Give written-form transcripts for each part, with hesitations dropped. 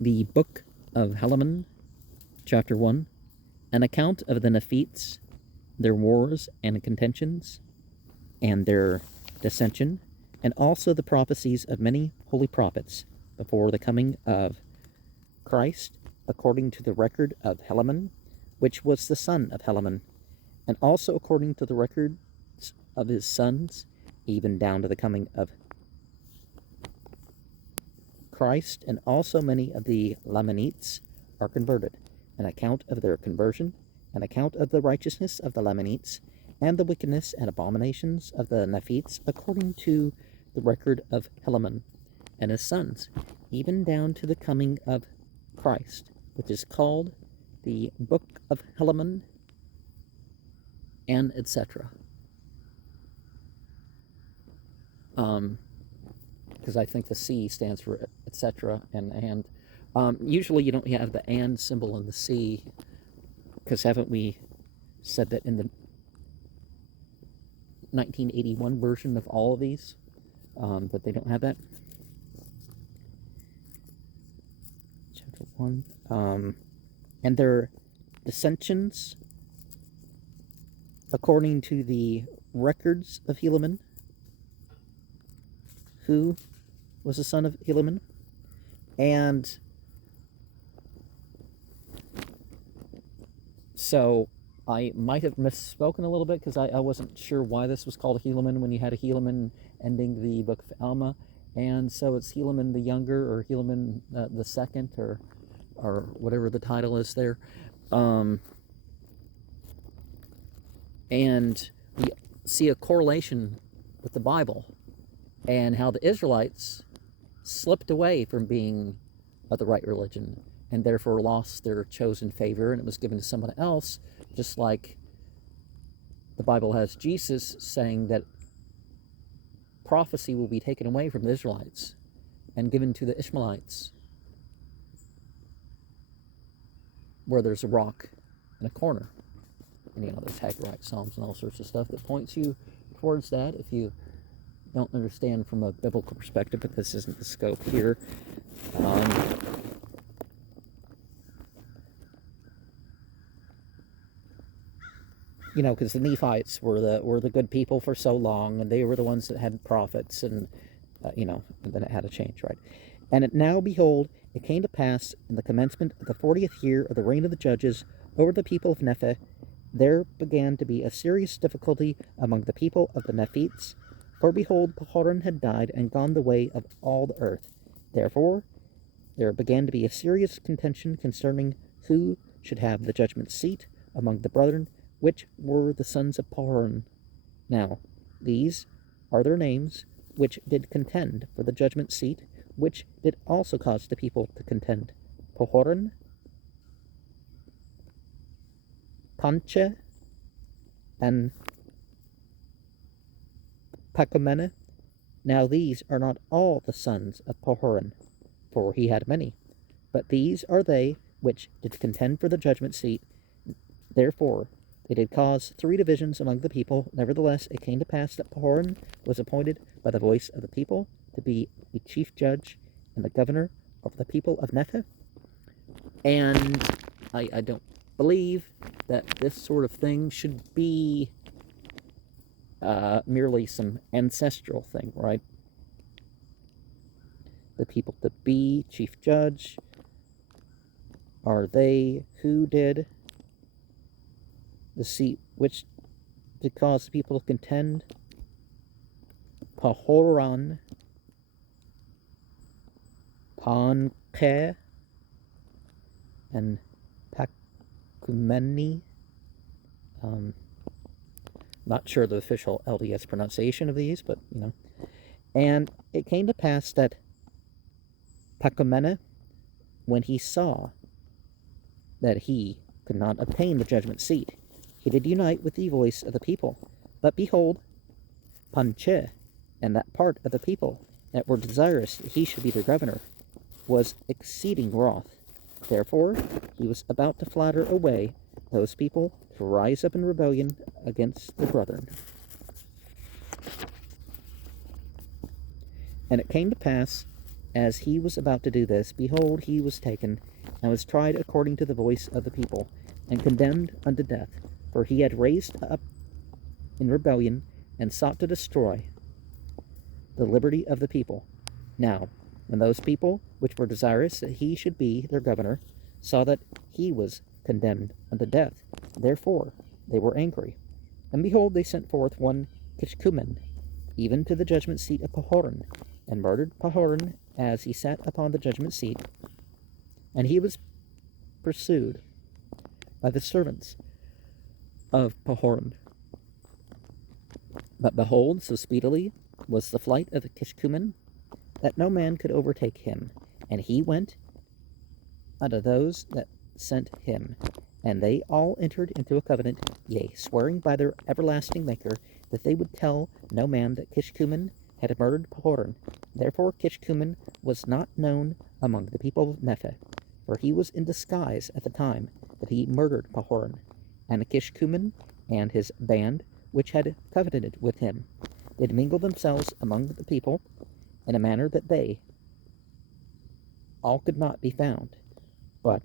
The Book of Helaman, Chapter 1, an account of the Nephites, their wars and contentions, and their dissension, and also the prophecies of many holy prophets before the coming of Christ, according to the record of Helaman, which was the son of Helaman, and also according to the records of his sons, even down to the coming of Christ, and also many of the Lamanites are converted, an account of their conversion, an account of the righteousness of the Lamanites, and the wickedness and abominations of the Nephites, according to the record of Helaman and his sons, even down to the coming of Christ, which is called the Book of Helaman, and etc. Because I think the C stands for etc. and usually you don't have the and symbol in the C, because haven't we said that in the 1981 version of all of these that they don't have that? Chapter 1. And their dissensions, according to the records of Helaman, who was the son of Helaman, and so I might have misspoken a little bit, because I wasn't sure why this was called Helaman when you had a Helaman ending the Book of Alma, and so it's Helaman the Younger, or Helaman the Second, or whatever the title is there. And we see a correlation with the Bible and how the Israelites slipped away from being of the right religion and therefore lost their chosen favor, and it was given to someone else, just like the Bible has Jesus saying that prophecy will be taken away from the Israelites and given to the Ishmaelites, where there's a rock in a corner. And there's Haggai Psalms and all sorts of stuff that points you towards that, if you don't understand from a biblical perspective, but this isn't the scope here. Because the Nephites were the good people for so long, and they were the ones that had prophets, and and then it had to change, right? And it now, behold, it came to pass in the commencement of the 40th year of the reign of the judges over the people of Nephi, there began to be a serious difficulty among the people of the Nephites. For behold, Pahoran had died and gone the way of all the earth. Therefore there began to be a serious contention concerning who should have the judgment seat among the brethren, which were the sons of Pahoran. Now these are their names, which did contend for the judgment seat, which did also cause the people to contend: Pahoran, Panche, and Pacomene. Now these are not all the sons of Pahoran, for he had many, but these are they which did contend for the judgment seat. Therefore they did cause 3 divisions among the people. Nevertheless it came to pass that Pahoran was appointed by the voice of the people to be the chief judge and the governor of the people of Nephi. And I don't believe that this sort of thing should be merely some ancestral thing, right? The people to be chief judge are they who did the seat which did cause the people to contend: Pahoran, Panche, and Pacumeni. Not sure the official LDS pronunciation of these, but And it came to pass that Pacumene, when he saw that he could not obtain the judgment seat, he did unite with the voice of the people. But behold, Panche, and that part of the people that were desirous that he should be their governor, was exceeding wroth. Therefore he was about to flatter away those people to rise up in rebellion against the brethren. And it came to pass as he was about to do this, behold, he was taken, and was tried according to the voice of the people, and condemned unto death. For he had raised up in rebellion, and sought to destroy the liberty of the people. Now, when those people which were desirous that he should be their governor saw that he was condemned unto death, therefore they were angry. And behold, they sent forth one Kishkumen, even to the judgment seat of Pahoran, and murdered Pahoran as he sat upon the judgment seat. And he was pursued by the servants of Pahoran. But behold, so speedily was the flight of Kishkumen, that no man could overtake him. And he went unto those that sent him, and they all entered into a covenant, yea, swearing by their everlasting Maker, that they would tell no man that Kishkumen had murdered Pahoran. Therefore Kishkumen was not known among the people of Nepheh, for he was in disguise at the time that he murdered Pahoran. And Kishkumen and his band, which had covenanted with him, did mingle themselves among the people in a manner that they all could not be found. But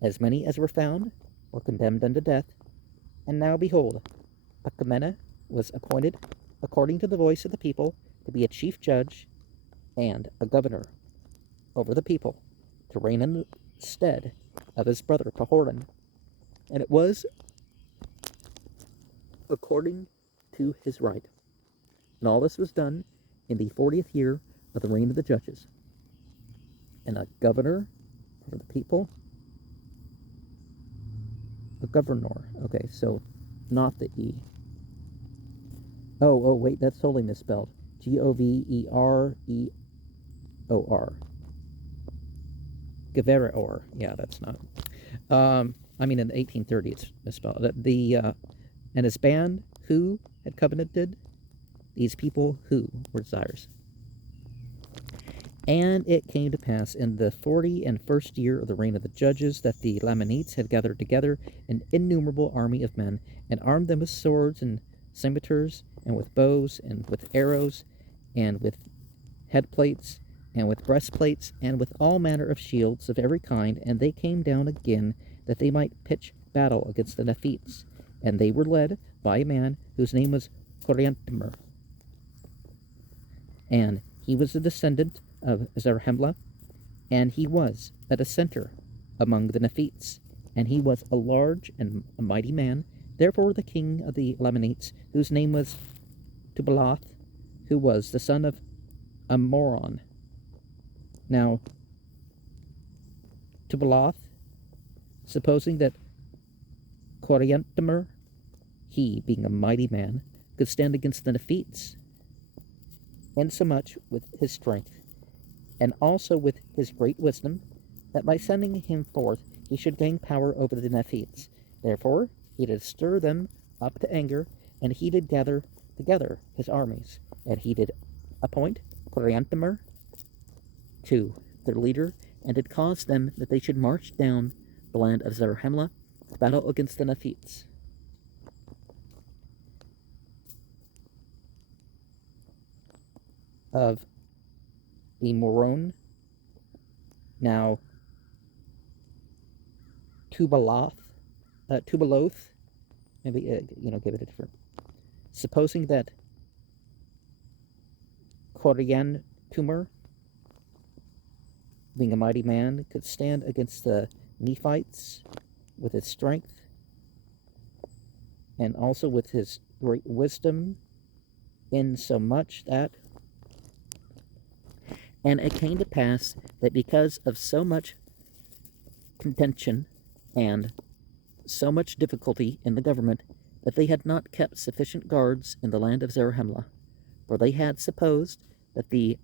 as many as were found were condemned unto death. And now behold, Pachamenah was appointed according to the voice of the people to be a chief judge and a governor over the people, to reign in the stead of his brother Pahoran. And it was according to his right. And all this was done in the 40th year of the reign of the judges. And a governor over the people, a governor. Okay, so not the E. Oh, wait, that's totally misspelled. Govereor. Govereor. Yeah, that's not. I mean, in the 1830s, it's misspelled. And his band, who had covenanted, these people who were desirous. And it came to pass in the 41st year of the reign of the judges that the Lamanites had gathered together an innumerable army of men, and armed them with swords and scimitars, and with bows, and with arrows, and with headplates, and with breastplates, and with all manner of shields of every kind. And they came down again, that they might pitch battle against the Nephites. And they were led by a man whose name was Coriantumr. And he was a descendant of Zarahemla, and he was a dissenter among the Nephites, and he was a large and a mighty man. Therefore the king of the Lamanites, whose name was Tubaloth, who was the son of Amoron. Now, Tubaloth, supposing that Coriantumr, he being a mighty man, could stand against the Nephites, insomuch with his strength, and also with his great wisdom, that by sending him forth he should gain power over the Nephites. Therefore he did stir them up to anger, and he did gather together his armies, and he did appoint Coriantumr to their leader, and did cause them that they should march down the land of Zarahemla to battle against the Nephites. Of the Moron. Now, Tubaloth, maybe, give it a different. Supposing that Coriantumr, being a mighty man, could stand against the Nephites with his strength, and also with his great wisdom, in so much that. And it came to pass that because of so much contention and so much difficulty in the government, that they had not kept sufficient guards in the land of Zarahemla, for they had supposed that the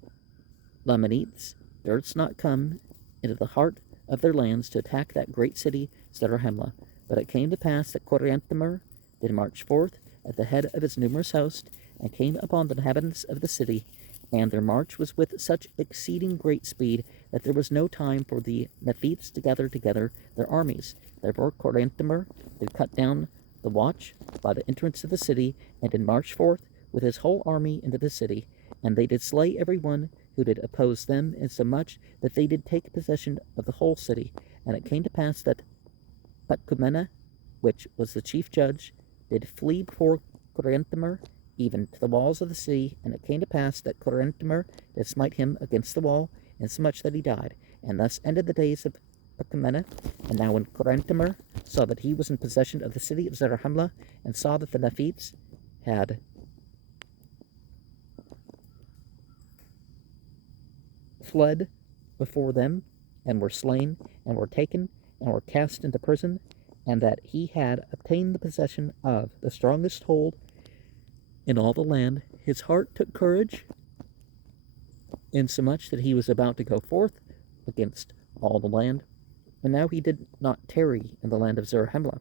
Lamanites durst not come into the heart of their lands to attack that great city Zarahemla. But it came to pass that Coriantumr did march forth at the head of his numerous host, and came upon the inhabitants of the city, and their march was with such exceeding great speed that there was no time for the Nephites to gather together their armies. Therefore Coriantumr did cut down the watch by the entrance of the city, and did march forth with his whole army into the city, and they did slay every one who did oppose them, insomuch that they did take possession of the whole city. And it came to pass that Pacumena, which was the chief judge, did flee before Coriantumr, even to the walls of the city. And it came to pass that Coriantumr did smite him against the wall, insomuch that he died. And thus ended the days of Pacumena. And now when Coriantumr saw that he was in possession of the city of Zarahemla, and saw that the Nephites had fled before them, and were slain, and were taken, and were cast into prison, and that he had obtained the possession of the strongest hold in all the land, his heart took courage, insomuch that he was about to go forth against all the land. And now he did not tarry in the land of Zarahemla,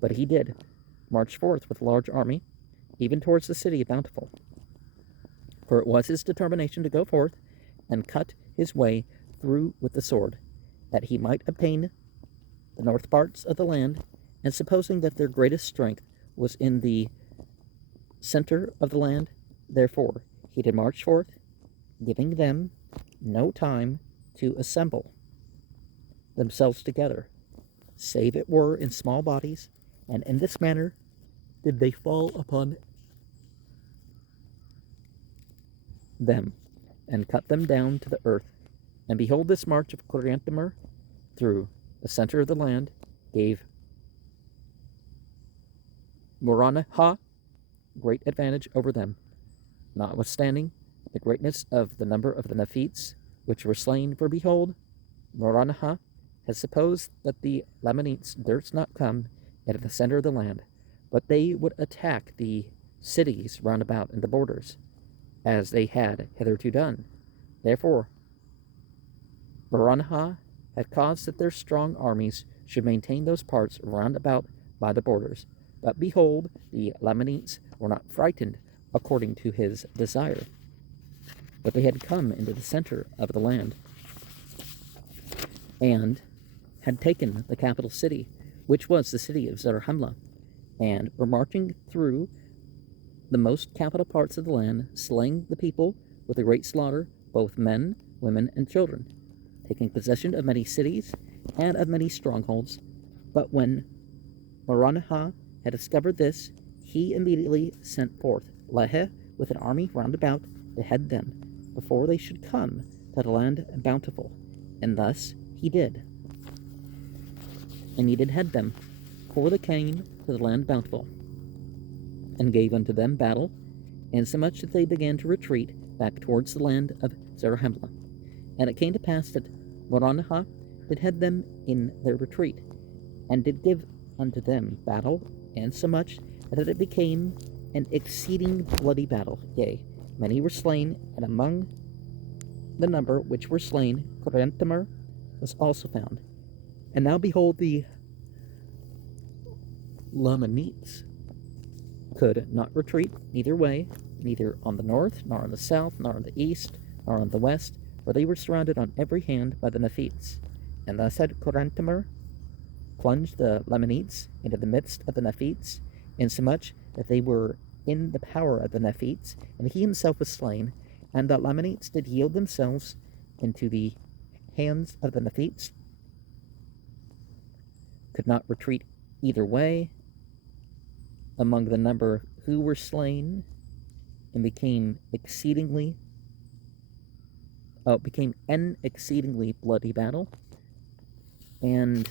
but he did march forth with a large army, even towards the city of Bountiful. For it was his determination to go forth and cut his way through with the sword, that he might obtain the north parts of the land, and supposing that their greatest strength was in the center of the land, therefore he did march forth, giving them no time to assemble themselves together, save it were in small bodies, and in this manner did they fall upon them, and cut them down to the earth. And behold, this march of Coriantumr through the center of the land gave Moronihah great advantage over them, notwithstanding the greatness of the number of the Nephites which were slain. For behold, Moronihah had supposed that the Lamanites durst not come into the center of the land, but they would attack the cities round about in the borders, as they had hitherto done. Therefore Moronihah had caused that their strong armies should maintain those parts round about by the borders. But behold, the Lamanites were not frightened according to his desire, but they had come into the center of the land, and had taken the capital city, which was the city of Zarahemla, and were marching through the most capital parts of the land, slaying the people with a great slaughter, both men, women, and children, taking possession of many cities and of many strongholds. But when Moronihah had discovered this, he immediately sent forth Lehi with an army round about to head them, before they should come to the land Bountiful. And thus he did. And he did head them, before they came to the land Bountiful, and gave unto them battle, insomuch that they began to retreat back towards the land of Zarahemla. And it came to pass that Moronihah did head them in their retreat, and did give unto them battle, insomuch that it became an exceeding bloody battle. Yea, many were slain, and among the number which were slain, Coriantumr was also found. And now behold, the Lamanites could not retreat neither way, neither on the north, nor on the south, nor on the east, nor on the west, for they were surrounded on every hand by the Nephites. And thus had Coriantumr plunged the Lamanites into the midst of the Nephites, insomuch that they were in the power of the Nephites, and he himself was slain. And the Lamanites did yield themselves into the hands of the Nephites, could not retreat either way among the number who were slain, and became an exceedingly bloody battle. And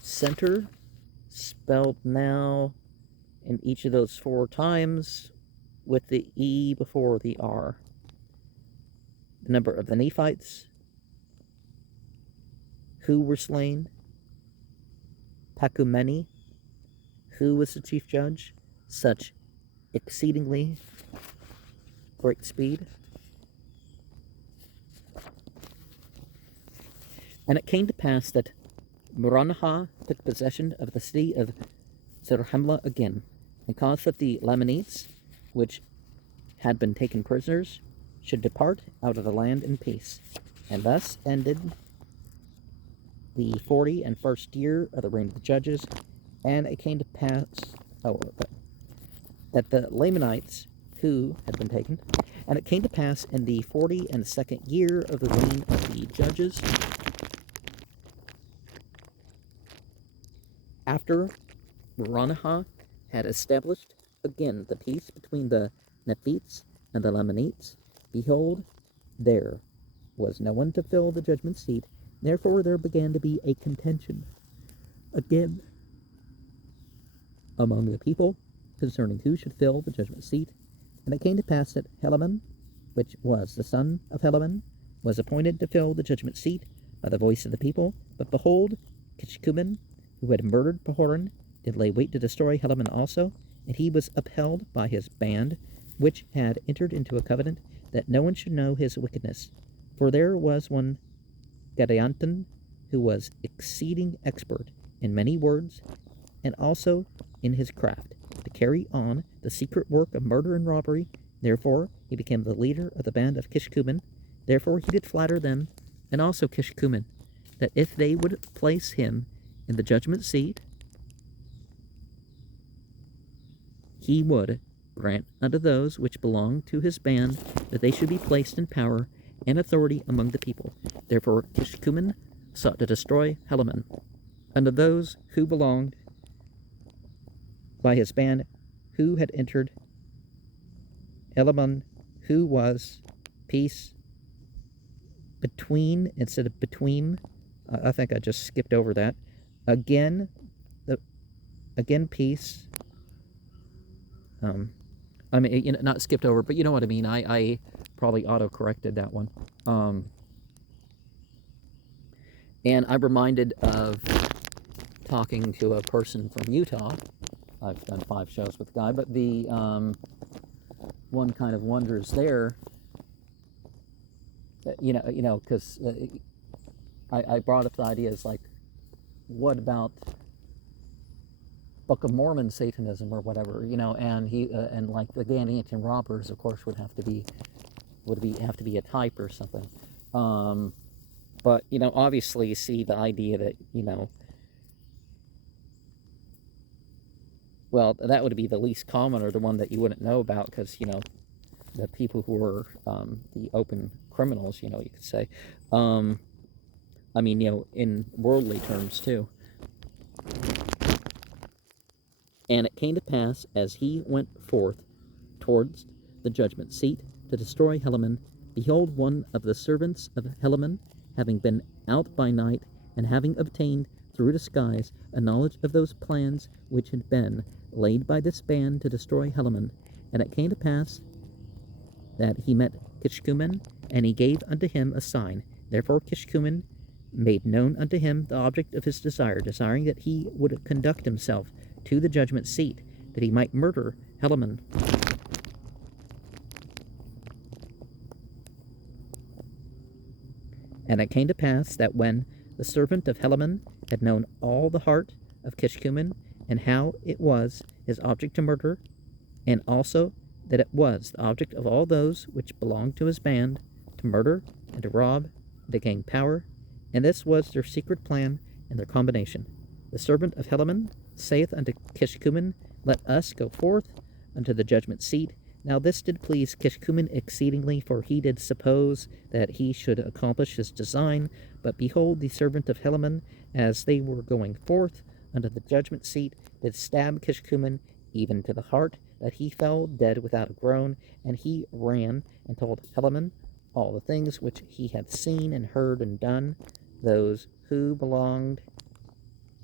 center spelled now in each of those 4 times with the E before the R. The number of the Nephites who were slain, Pacumeni, who was the chief judge, such exceedingly great speed. And it came to pass that Moronihah took possession of the city of Zarahemla again, and caused that the Lamanites, which had been taken prisoners, should depart out of the land in peace. And thus ended the 41st year of the reign of the judges. And it came to pass that the Lamanites, who had been taken. And it came to pass in the 42nd year of the reign of the judges, after Moronihah had established again the peace between the Nephites and the Lamanites, behold, there was no one to fill the judgment seat. Therefore there began to be a contention again among the people concerning who should fill the judgment seat. And it came to pass that Helaman, which was the son of Helaman, was appointed to fill the judgment seat by the voice of the people. But behold, Kishkumen, who had murdered Pahoran, did lay wait to destroy Helaman also, and he was upheld by his band, which had entered into a covenant, that no one should know his wickedness. For there was one Gadayanton, who was exceeding expert in many words, and also in his craft, to carry on the secret work of murder and robbery. Therefore he became the leader of the band of Kishkumen. Therefore he did flatter them, and also Kishkumen, that if they would place him in the judgment seat, he would grant unto those which belonged to his band that they should be placed in power and authority among the people. Therefore Kishkumen sought to destroy Helaman. Unto those who belonged by his band, who had entered Helaman, who was peace between instead of between. I think I just skipped over that. Again peace. I mean, you know, not skipped over, but you know what I mean. I probably auto-corrected that one. And I'm reminded of talking to a person from Utah. I've done 5 shows with the guy, but the one kind of wonders there, because I brought up the idea is like, what about Book of Mormon Satanism or whatever, and he and like the Ghanaian robbers, of course, would have to be a type or something. But obviously, you see the idea that well, that would be the least common or the one that you wouldn't know about, because the people who were the open criminals, you could say. I mean, in worldly terms too. And it came to pass, as he went forth towards the judgment seat to destroy Helaman, behold, one of the servants of Helaman, having been out by night, and having obtained through disguise a knowledge of those plans which had been laid by this band to destroy Helaman. And it came to pass that he met Kishkumen, and he gave unto him a sign. Therefore Kishkumen made known unto him the object of his desire, desiring that he would conduct himself to the judgment seat, that he might murder Helaman. And it came to pass that when the servant of Helaman had known all the heart of Kishkumen, and how it was his object to murder, and also that it was the object of all those which belonged to his band, to murder and to rob and to gain power, and this was their secret plan and their combination, the servant of Helaman saith unto Kishkumen, let us go forth unto the judgment seat. Now this did please Kishkumen exceedingly, for he did suppose that he should accomplish his design. But behold, the servant of Helaman, as they were going forth unto the judgment seat, did stab Kishkumen even to the heart, that he fell dead without a groan. And he ran and told Helaman all the things which he had seen and heard and done, those who belonged.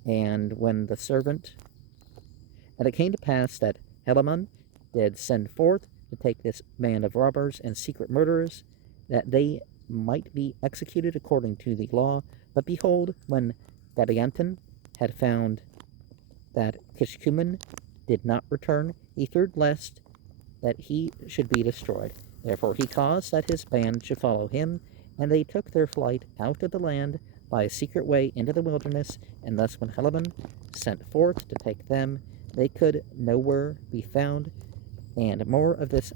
And when the servant, and it came to pass that Helaman did send forth to take this band of robbers and secret murderers, that they might be executed according to the law. But behold, when Gadayanton had found that Kishkumen did not return, he feared lest that he should be destroyed. Therefore he caused that his band should follow him, and they took their flight out of the land by a secret way into the wilderness. And thus when Helaman sent forth to take them, they could nowhere be found. And more of this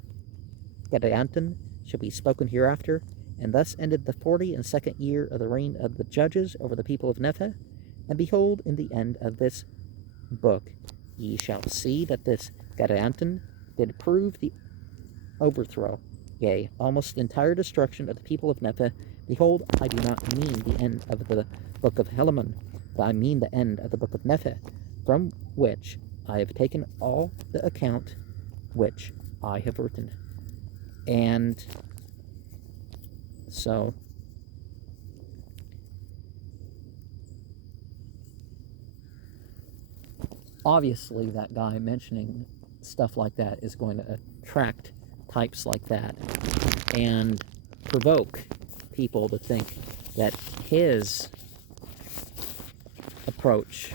Gadayanton shall be spoken hereafter. And thus ended the 42nd year of the reign of the judges over the people of Nepheh. And behold, in the end of this book ye shall see that this Gadayanton did prove the overthrow, yea, almost entire destruction of the people of Nephi. Behold, I do not mean the end of the book of Helaman, but I mean the end of the book of Nephi, from which I have taken all the account which I have written. And so obviously that guy mentioning stuff like that is going to attract types like that and provoke people to think that his approach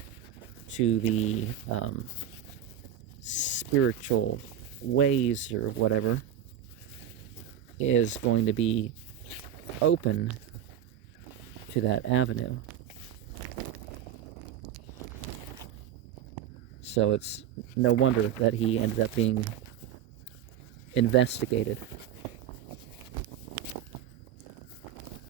to the spiritual ways or whatever is going to be open to that avenue. So it's no wonder that he ended up being investigated.